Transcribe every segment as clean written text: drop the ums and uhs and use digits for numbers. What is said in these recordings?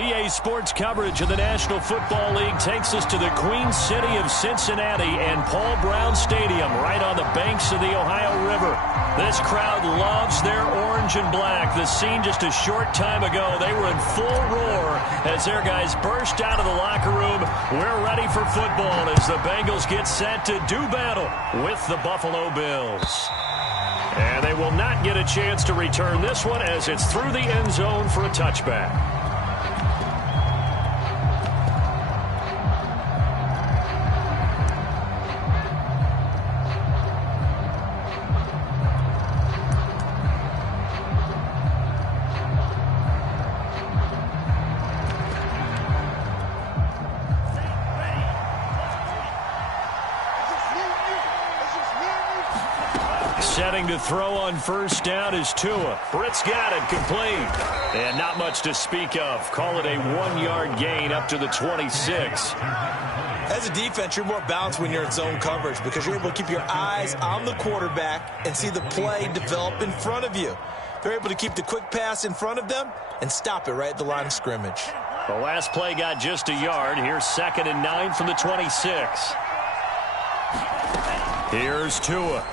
EA Sports coverage of the National Football League takes us to the Queen City of Cincinnati and Paul Brown Stadium right on the banks of the Ohio River. This crowd loves their orange and black. The scene just a short time ago, they were in full roar as their guys burst out of the locker room. We're ready for football as the Bengals get set to do battle with the Buffalo Bills. And they will not get a chance to return this one as it's through the end zone for a touchback. Setting to throw on first down is Tua. Britt's got it, complete. And not much to speak of. Call it a 1-yard gain up to the 26. As a defense, you're more balanced when you're in zone coverage because you're able to keep your eyes on the quarterback and see the play develop in front of you. They're able to keep the quick pass in front of them and stop it right at the line of scrimmage. The last play got just a yard. Here's 2nd and 9 from the 26. Here's Tua.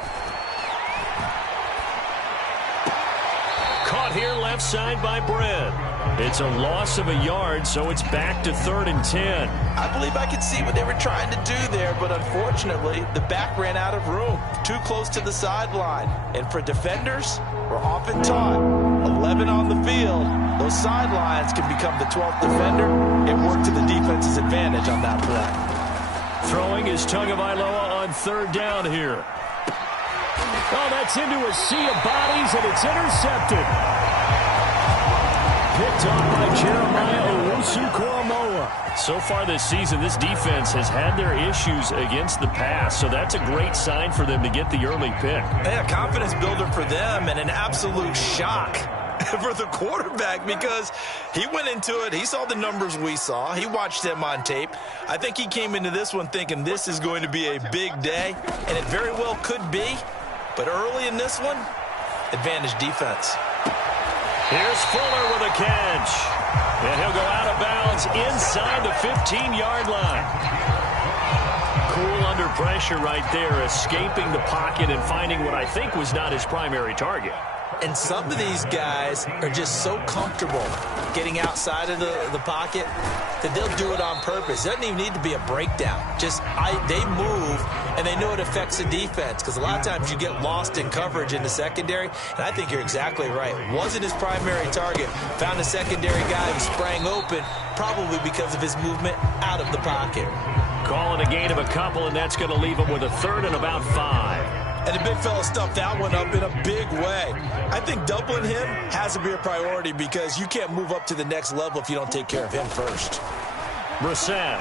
Caught here left side by Brett. It's a loss of a yard, so it's back to 3rd and 10. I believe I could see what they were trying to do there, but unfortunately, the back ran out of room, too close to the sideline. And for defenders, we're often taught, 11 on the field, those sidelines can become the 12th defender. It worked to the defense's advantage on that play. Throwing is Tagovailoa on 3rd down here. Oh, that's into a sea of bodies, and it's intercepted. Picked off by Jeremiah Owusu-Koramoah. So far this season, this defense has had their issues against the pass, so that's a great sign for them to get the early pick. Yeah, confidence builder for them and an absolute shock for the quarterback because he went into it. He saw the numbers we saw. He watched them on tape. I think he came into this one thinking this is going to be a big day, and it very well could be. But early in this one, advantage defense. Here's Fuller with a catch. And he'll go out of bounds inside the 15-yard line. Cool under pressure right there, escaping the pocket and finding what I think was not his primary target. And some of these guys are just so comfortable getting outside of the pocket that they'll do it on purpose. It doesn't even need to be a breakdown. Just they move, and they know it affects the defense because a lot of times you get lost in coverage in the secondary, and I think you're exactly right. Wasn't his primary target. Found a secondary guy who sprang open, probably because of his movement out of the pocket. Calling a gain of a couple, and that's going to leave him with a 3rd and about 5. And the big fella stuffed that one up in a big way. I think doubling him has to be a priority because you can't move up to the next level if you don't take care of him first. Brissett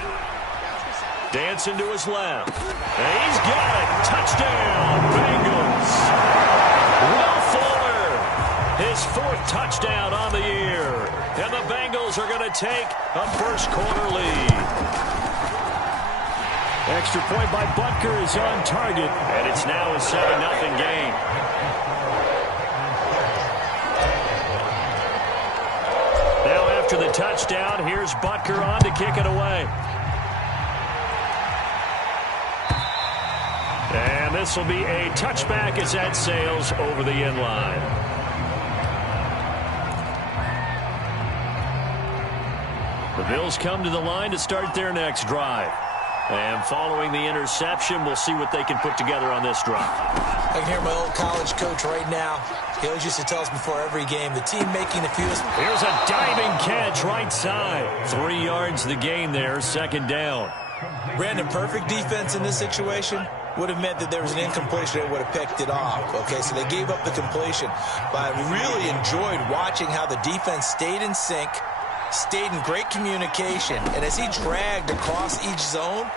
dancing to his left. And he's got it. Touchdown, Bengals. Will Fuller, his 4th touchdown on the year. And the Bengals are going to take a first-quarter lead. Extra point by Butker is on target, and it's now a 7-0 game. Now after the touchdown, here's Butker on to kick it away. And this will be a touchback as that sails over the end line. The Bills come to the line to start their next drive. And following the interception, we'll see what they can put together on this drive. I can hear my old college coach right now. He always used to tell us before every game, the team making the fewest. Here's a diving catch right side. 3 yards the gain there, 2nd down. Brandon, perfect defense in this situation would have meant that there was an incompletion. They would have picked it off. Okay, so they gave up the completion. But I really enjoyed watching how the defense stayed in sync, stayed in great communication, and as he dragged across each zone,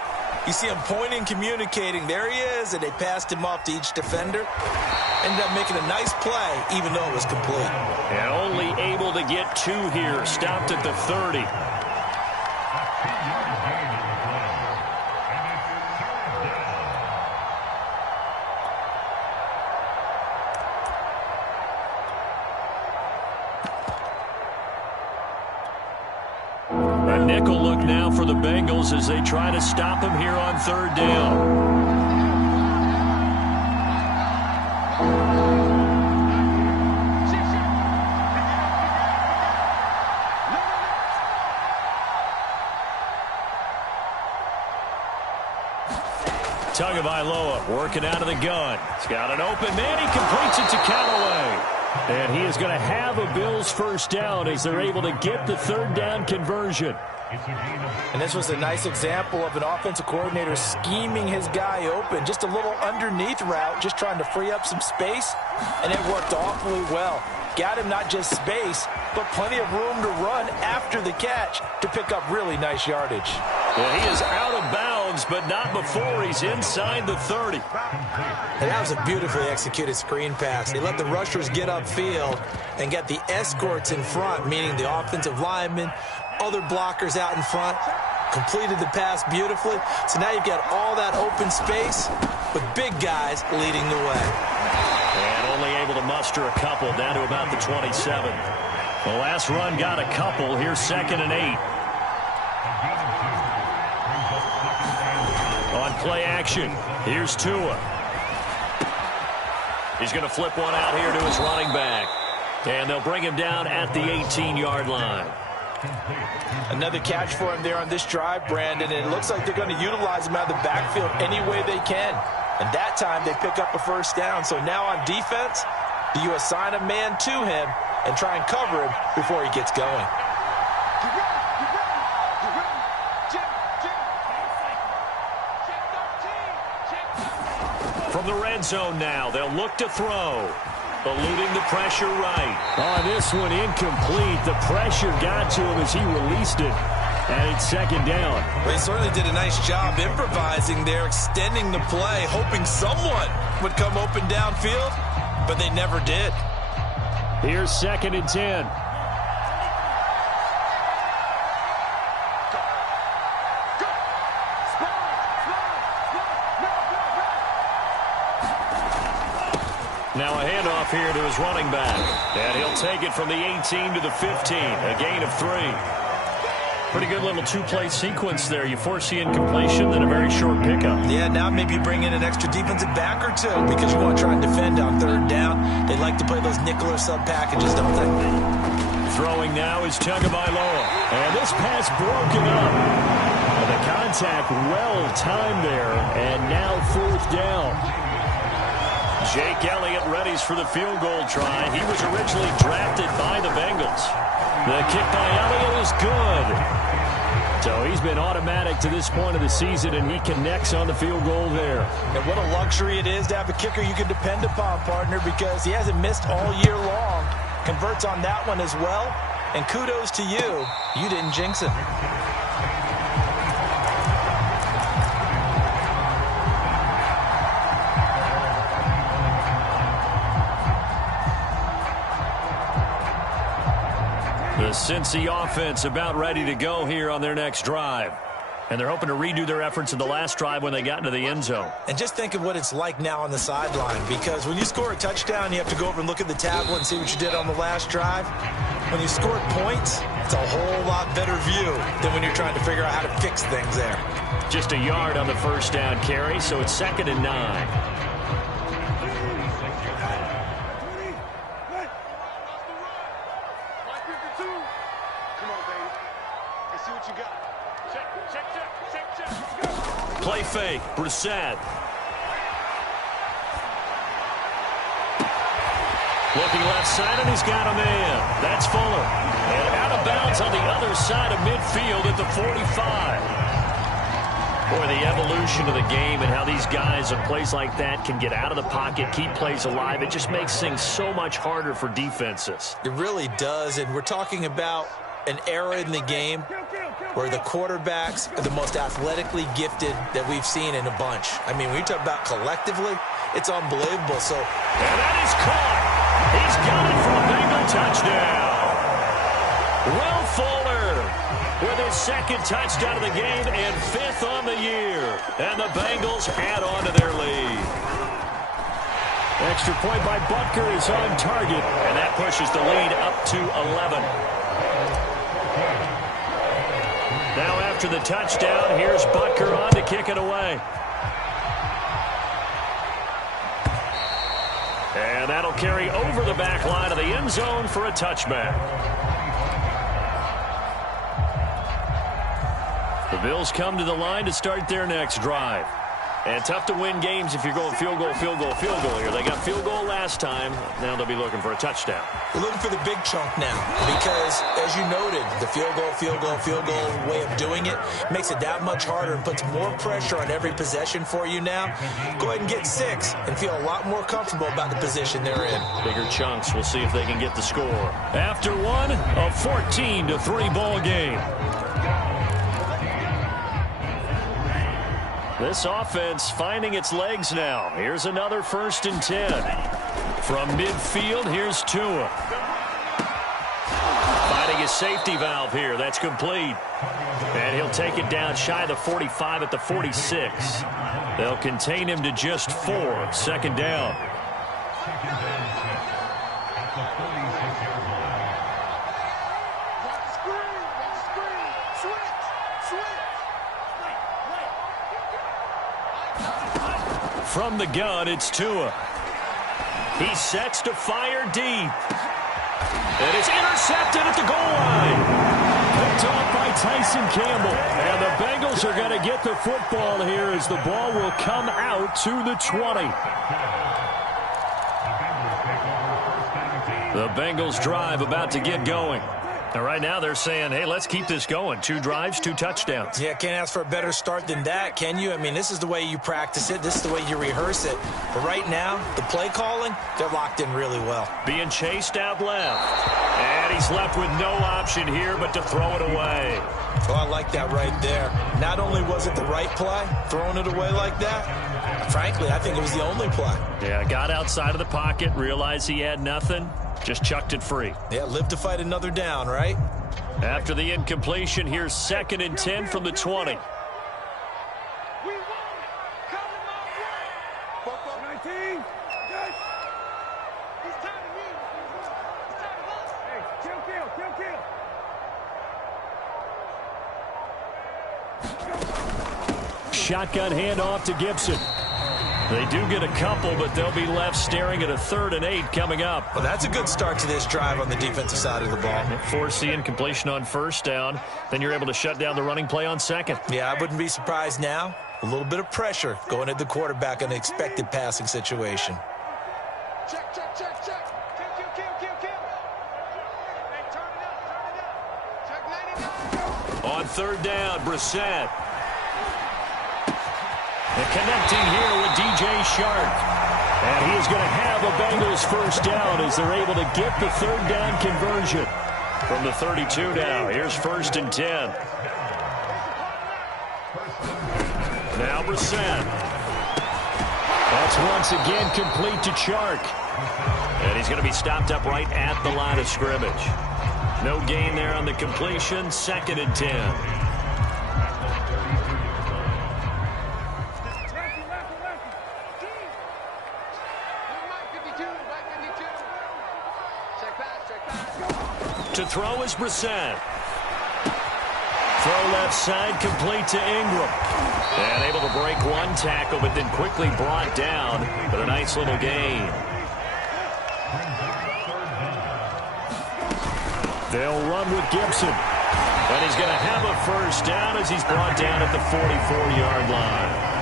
you see him pointing, communicating. There he is, and they passed him off to each defender. Ended up making a nice play, even though it was complete. And only able to get 2 here. Stopped at the 30. nickel look now for the Bengals as they try to stop him here on third down. Tagovailoa working out of the gun. He's got an open man. He completes it to Callaway. And he is going to have a Bills first down as they're able to get the third down conversion. And this was a nice example of an offensive coordinator scheming his guy open. Just a little underneath route, just trying to free up some space, and it worked awfully well. Got him not just space, but plenty of room to run after the catch to pick up really nice yardage. Well, he is out of bounds, but not before he's inside the 30. And that was a beautifully executed screen pass. He let the rushers get upfield and get the escorts in front, meaning the offensive linemen, other blockers out in front, completed the pass beautifully. So now you've got all that open space with big guys leading the way. And only able to muster a couple down to about the 27. The last run got a couple. Here's 2nd and 8. On play action, here's Tua. He's going to flip one out here to his running back. And they'll bring him down at the 18-yard line. Another catch for him there on this drive, Brandon, and it looks like they're going to utilize him out of the backfield any way they can. And that time they pick up a first down. So now on defense, do you assign a man to him and try and cover him before he gets going? From the red zone now, they'll look to throw. Eluding the pressure right. Oh, this one incomplete. The pressure got to him as he released it. And it's 2nd down. They certainly did a nice job improvising there, extending the play, hoping someone would come open downfield, but they never did. Here's 2nd and 10. Now a handoff here to his running back. And he'll take it from the 18 to the 15. A gain of 3. Pretty good little two-play sequence there. You force the incompletion, then a very short pickup. Yeah, now maybe bring in an extra defensive back or two because you want to try and defend on third down. They like to play those nickel or sub packages, don't they? Throwing now is Tagovailoa. And this pass broken up. And the contact well timed there. And now 4th down. Jake Elliott readies for the field goal try. He was originally drafted by the Bengals. The kick by Elliott is good. So he's been automatic to this point of the season, and he connects on the field goal there. And what a luxury it is to have a kicker you can depend upon, partner, because he hasn't missed all year long. Converts on that one as well. And kudos to you. You didn't jinx him. The Cincy offense about ready to go here on their next drive. And they're hoping to redo their efforts in the last drive when they got into the end zone. And just think of what it's like now on the sideline, because when you score a touchdown, you have to go over and look at the tablet and see what you did on the last drive. When you scored points, it's a whole lot better view than when you're trying to figure out how to fix things there. Just a yard on the first down carry, so it's 2nd and 9. Play fake, Brissett. Looking left side, and he's got a man. That's Fuller. And out of bounds on the other side of midfield at the 45. Boy, the evolution of the game and how these guys on plays like that can get out of the pocket, keep plays alive, it just makes things so much harder for defenses. It really does, and we're talking about an era in the game where the quarterbacks are the most athletically gifted that we've seen in a bunch. I mean, when you talk about collectively, it's unbelievable. So, and that is caught. He's got it for a Bengal touchdown. Will Fuller with his 2nd touchdown of the game and 5th on the year. And the Bengals add on to their lead. Extra point by Butker is on target, and that pushes the lead up to 11. Now after the touchdown, here's Butker on to kick it away. And that'll carry over the back line of the end zone for a touchback. The Bills come to the line to start their next drive. And tough to win games if you're going field goal, field goal, field goal here. They got field goal last time. Now they'll be looking for a touchdown. We're looking for the big chunk now because, as you noted, the field goal way of doing it makes it that much harder and puts more pressure on every possession for you now. Go ahead and get 6 and feel a lot more comfortable about the position they're in. Bigger chunks. We'll see if they can get the score. After one, a 14-3 ball game. This offense finding its legs now. Here's another 1st and 10. From midfield, here's Tua. Finding his safety valve here. That's complete. And he'll take it down shy of the 45 at the 46. They'll contain him to just 4. 2nd down. From the gun, it's Tua. He sets to fire deep. And it's intercepted at the goal line. Picked off by Tyson Campbell. And the Bengals are going to get the football here as the ball will come out to the 20. The Bengals drive about to get going. And right now they're saying, hey, let's keep this going. 2 drives, 2 touchdowns. Yeah, can't ask for a better start than that, can you? I mean, this is the way you practice it. This is the way you rehearse it. But right now, the play calling, they're locked in really well. Being chased out left. And he's left with no option here but to throw it away. Well, I like that right there. Not only was it the right play, throwing it away like that, frankly, I think it was the only play. Yeah, got outside of the pocket, realized he had nothing. Just chucked it free. Yeah, live to fight another down, right? After the incompletion, here's 2nd and 10 from the 20. Shotgun handoff to Gibson. They do get a couple, but they'll be left staring at a 3rd and 8 coming up. Well, that's a good start to this drive on the defensive side of the ball. Force the incompletion on 1st down. Then you're able to shut down the running play on 2nd. Yeah, I wouldn't be surprised now. A little bit of pressure going at the quarterback in an expected passing situation. Check, check, check, check. Kill. Hey, turn it up. Check 99. On 3rd down, Brissett. And connecting here with DJ Shark. And he is going to have a Bengals 1st down as they're able to get the 3rd down conversion. From the 32 now, here's 1st and 10. Now Brissett. That's once again complete to Chark. And he's going to be stopped up right at the line of scrimmage. No gain there on the completion, 2nd and 10. To throw is Brissett. Throw left side, complete to Ingram. And able to break 1 tackle, but then quickly brought down. But a nice little gain. They'll run with Gibson. And he's going to have a 1st down as he's brought down at the 44-yard line.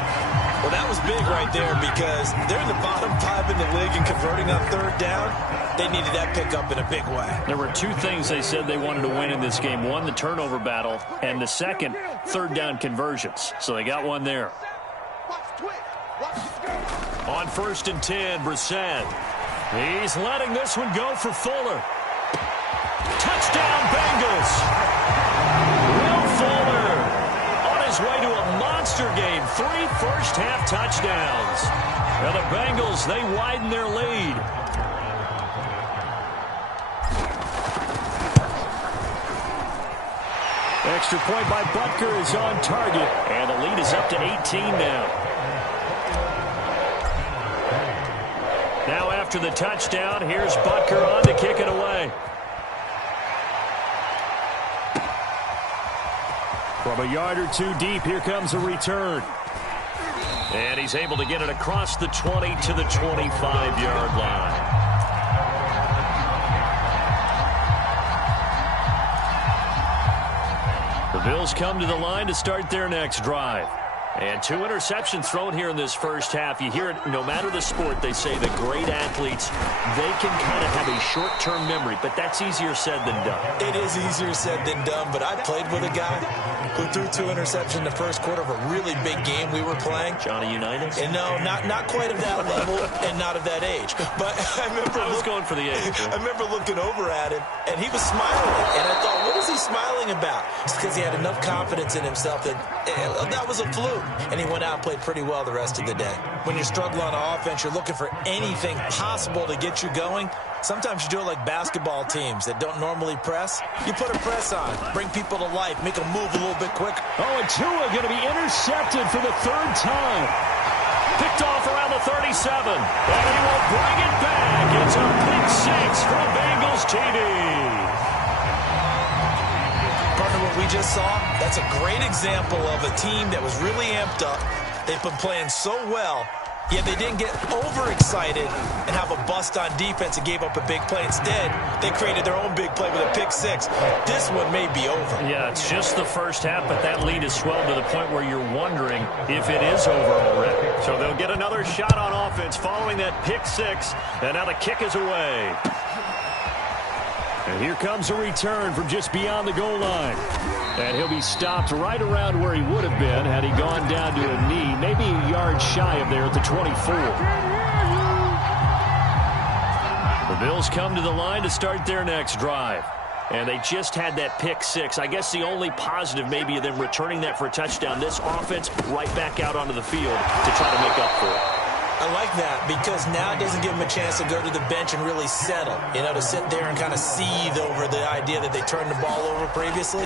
Well, that was big right there because they're in the bottom 5 in the league and converting on 3rd down. They needed that pickup in a big way. There were 2 things they said they wanted to win in this game. 1, the turnover battle, and the 2nd, 3rd down conversions. So they got 1 there. On 1st and 10, Brissett. He's letting this one go for Fuller. Touchdown, Bengals. Will Fuller on his way to a monster game. 3 first-half touchdowns. Now the Bengals, they widen their lead. Extra point by Butker is on target. And the lead is up to 18 now. Now after the touchdown, here's Butker on to kick it away. From a yard or two deep, here comes a return. And he's able to get it across the 20 to the 25-yard line. The Bills come to the line to start their next drive. And 2 interceptions thrown here in this first half. You hear it, no matter the sport, they say that great athletes, they can kind of have a short-term memory, but that's easier said than done. It is easier said than done, but I played with a guy who threw 2 interceptions in the first quarter of a really big game we were playing. Johnny Unitas? And no, not quite of that level and not of that age. But I was going for the age. I remember looking over at him, and he was smiling. And I thought, what is he smiling about? It's because he had enough confidence in himself that that was a fluke. And he went out and played pretty well the rest of the day. When you're struggling on offense, you're looking for anything possible to get you going. Sometimes you do it like basketball teams that don't normally press. You put a press on, bring people to life, make them move a little bit quicker. Oh, and Tua going to be intercepted for the 3rd time. Picked off around the 37. And he will bring it back. It's a pick 6 from Bengals TV. Partner, what we just saw, that's a great example of a team that was really amped up. They've been playing so well, yet they didn't get overexcited and have a bust on defense and gave up a big play. Instead, they created their own big play with a pick 6. This one may be over. Yeah, it's just the first half, but that lead has swelled to the point where you're wondering if it is over already. So they'll get another shot on offense following that pick 6, and now the kick is away. And here comes a return from just beyond the goal line. And he'll be stopped right around where he would have been had he gone down to a knee, maybe a yard shy of there at the 24. The Bills come to the line to start their next drive. And they just had that pick 6. I guess the only positive maybe of them returning that for a touchdown. This offense right back out onto the field to try to make up for it. I like that because now it doesn't give them a chance to go to the bench and really settle, to sit there and kind of seethe over the idea that they turned the ball over previously.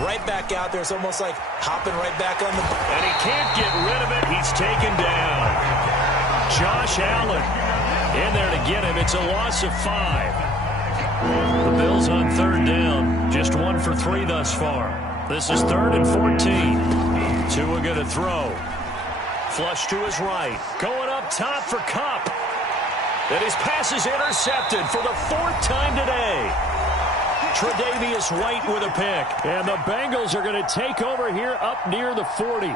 Right back out there, it's almost like hopping right back on the ball. And he can't get rid of it. He's taken down. Josh Allen in there to get him. It's a loss of 5. The Bills on 3rd down. Just 1 for 3 thus far. This is 3rd and 14. Tua going to throw. Flush to his right. Going up top for Kupp. And his pass is intercepted for the 4th time today. Tre'Davious White with a pick. And the Bengals are going to take over here up near the 40.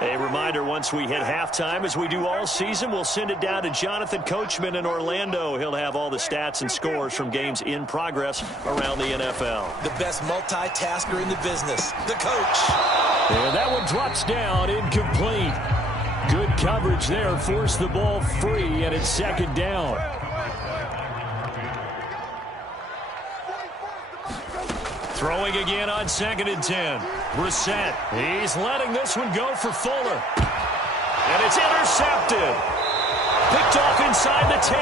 A reminder, once we hit halftime, as we do all season, we'll send it down to Jonathan Coachman in Orlando. He'll have all the stats and scores from games in progress around the NFL. The best multitasker in the business, the coach. And that one drops down, incomplete. Good coverage there, forced the ball free, and it's 2nd down. Throwing again on 2nd and 10. Brissett, he's letting this one go for Fuller. And it's intercepted. Picked off inside the 10.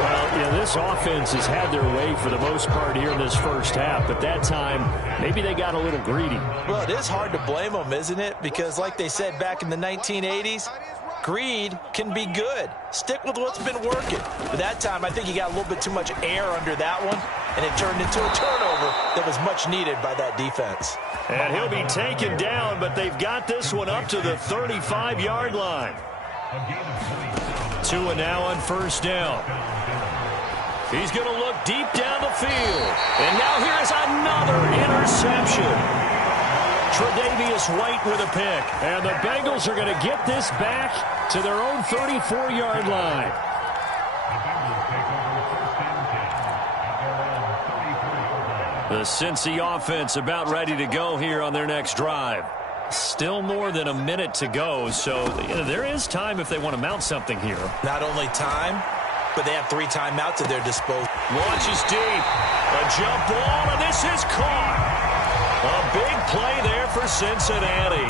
Well, this offense has had their way for the most part here in this first half, but that time, maybe they got a little greedy. Well, it is hard to blame them, isn't it? Because like they said back in the 1980s, greed can be good. Stick with what's been working. But that time, I think he got a little bit too much air under that one, and it turned into a turnover that was much needed by that defense. And he'll be taken down, but they've got this one up to the 35-yard line. Tua now on 1st down. He's going to look deep down the field. And now here's another interception. Tre'Davious White with a pick. And the Bengals are going to get this back to their own 34-yard line. The Cincy offense about ready to go here on their next drive. Still more than a minute to go, so there is time if they want to mount something here. Not only time, but they have 3 timeouts at their disposal. Launches deep. A jump ball, and this is caught. A big play there for Cincinnati.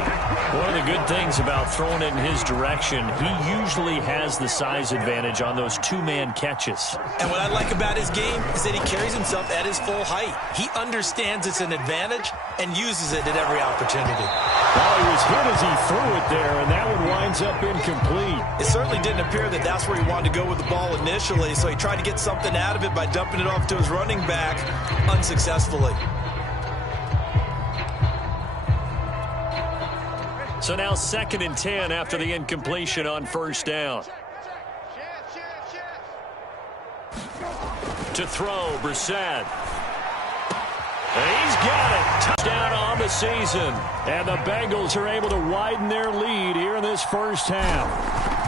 One of the good things about throwing it in his direction, he usually has the size advantage on those two-man catches. And what I like about his game is that he carries himself at his full height. He understands it's an advantage and uses it at every opportunity. Well, he was hit as he threw it there, and that one winds up incomplete. It certainly didn't appear that that's where he wanted to go with the ball initially, so he tried to get something out of it by dumping it off to his running back unsuccessfully. So now 2nd and 10 after the incompletion on first down. To throw, Brissett. He's got it. Touchdown on the season. And the Bengals are able to widen their lead here in this first half.